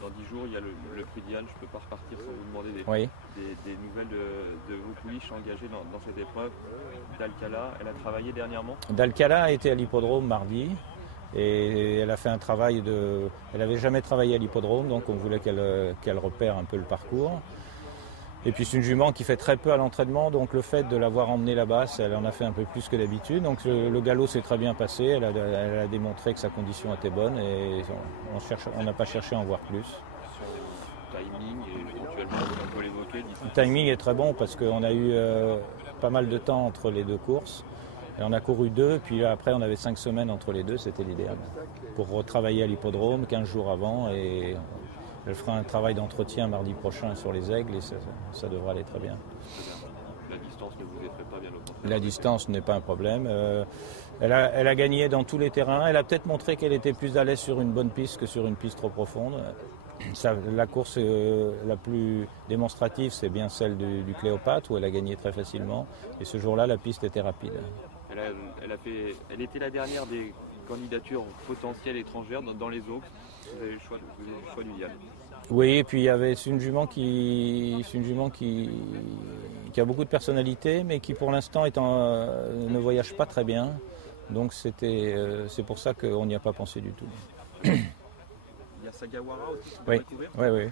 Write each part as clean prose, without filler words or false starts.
Dans 10 jours, il y a le prix Diane. Je ne peux pas repartir sans vous demander Oui. des nouvelles de vos pouliches engagées dans cette épreuve. D'Alcala, elle a travaillé dernièrement. D'Alcala a été à l'hippodrome mardi et elle a fait un travail de... Elle n'avait jamais travaillé à l'hippodrome, donc on voulait qu'elle repère un peu le parcours. Et puis c'est une jument qui fait très peu à l'entraînement, donc le fait de l'avoir emmenée là-bas, elle en a fait un peu plus que d'habitude. Donc le galop s'est très bien passé, elle a démontré que sa condition était bonne et on n'a pas cherché à en voir plus. Sur les timings, et éventuellement, si on peut l'évoquer. Le timing est très bon parce qu'on a eu pas mal de temps entre les deux courses. Et on a couru 2, puis après on avait 5 semaines entre les deux, c'était l'idéal. Pour retravailler à l'hippodrome 15 jours avant et elle fera un travail d'entretien mardi prochain sur les aigles et ça devrait aller très bien. La distance ne vous effraie pas, bien au contraire. La distance n'est pas un problème. Elle a gagné dans tous les terrains. Elle a peut-être montré qu'elle était plus à l'aise sur une bonne piste que sur une piste trop profonde. La course la plus démonstrative, c'est bien celle du Cléopâtre où elle a gagné très facilement. Et ce jour-là, la piste était rapide. Elle était la dernière des candidatures potentielles étrangères dans les autres. Vous avez eu le choix du Diane. Oui, et puis c'est une jument qui a beaucoup de personnalité, mais qui pour l'instant ne voyage pas très bien. Donc c'est pour ça qu'on n'y a pas pensé du tout. Il y a Sagawara aussi qui doit découvrir. Oui.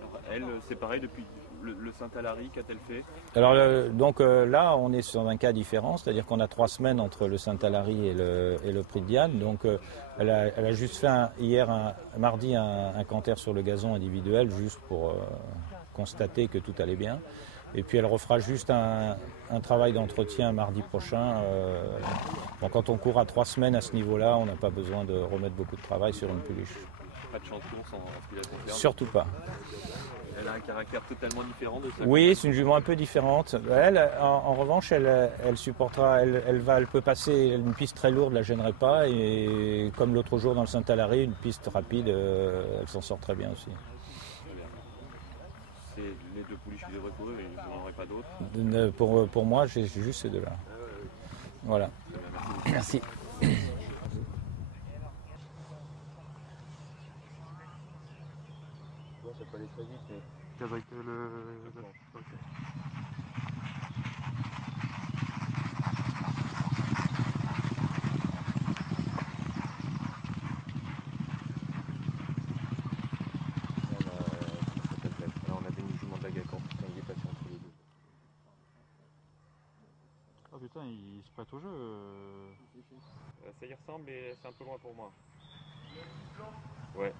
Alors, elle, c'est pareil depuis le Saint-Alary, qu'a-t-elle fait? Alors là, on est sur un cas différent, c'est-à-dire qu'on a 3 semaines entre le Saint-Alary et le prix de Diane. Donc elle a juste fait mardi un canter sur le gazon individuel, juste pour constater que tout allait bien. Et puis elle refera juste un travail d'entretien mardi prochain. Bon, quand on court à 3 semaines à ce niveau-là, on n'a pas besoin de remettre beaucoup de travail sur une peluche. Pas de champ de course en ce qui la concerne? Surtout pas. Elle a un caractère totalement différent de ça. Oui, c'est une jument un peu différente. Elle, en revanche, elle supportera, elle peut passer une piste très lourde, la gênerait pas. Et comme l'autre jour dans le Saint-Alary, une piste rapide, elle s'en sort très bien aussi. C'est les 2 pouliches qui devraient courir, et vous n'en aurez pas d'autres? Pour moi, j'ai juste ces 2-là. Voilà. Merci. Ça peut aller très vite, mais avec le... Okay. Là, on a des mouvements d'Agacan, il est passé entre les deux. Oh putain, il se prête au jeu. Ça y ressemble, mais c'est un peu loin pour moi. Ouais.